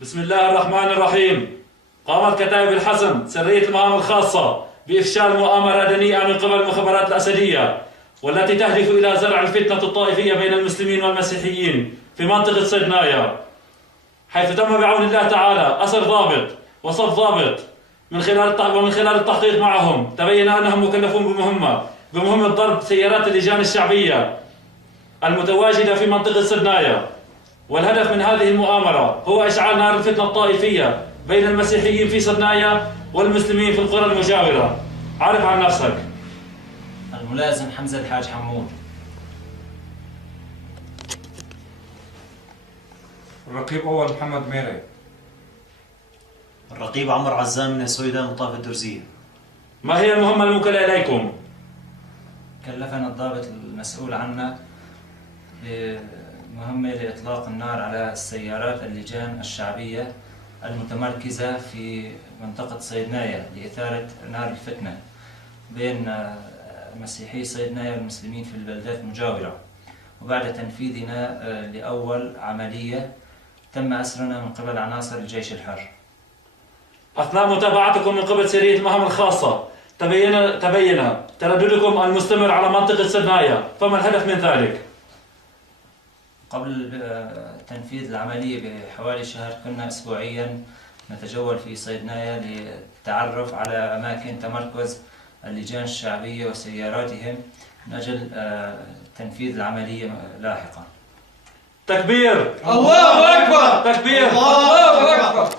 بسم الله الرحمن الرحيم. قامت كتائب الحسن سرية المهام الخاصة بإفشال مؤامرة دنيئة من قبل المخابرات الأسدية، والتي تهدف إلى زرع الفتنة الطائفية بين المسلمين والمسيحيين في منطقة صيدنايا، حيث تم بعون الله تعالى أسر ضابط وصف ضابط. من خلال التحقيق معهم تبين أنهم مكلفون بمهمة ضرب سيارات اللجان الشعبية المتواجدة في منطقة صيدنايا. والهدف من هذه المؤامرة هو إشعال نار الفتنة الطائفية بين المسيحيين في صيدنايا والمسلمين في القرى المجاورة. عرف عن نفسك. الملازم حمزة الحاج حمود. الرقيب أول محمد ميري. الرقيب عمر عزام من السويدان مطاف الدرزية. ما هي المهمة الموكلة إليكم؟ كلفنا الضابط المسؤول عنا بمهمة لإطلاق النار على السيارات اللجان الشعبية المتمركزة في منطقة صيدنايا لإثارة نار الفتنة بين مسيحي صيدنايا والمسلمين في البلدات المجاورة. وبعد تنفيذنا لأول عملية تم أسرنا من قبل عناصر الجيش الحر. أثناء متابعتكم من قبل سرية المهام الخاصة تبين ترددكم المستمر على منطقة صيدنايا، فما الهدف من ذلك؟ قبل تنفيذ العملية بحوالي شهر كنا أسبوعيا نتجول في صيدنايا للتعرف على أماكن تمركز اللجان الشعبية وسياراتهم من أجل تنفيذ العملية لاحقا. تكبير! الله أكبر! تكبير! الله أكبر!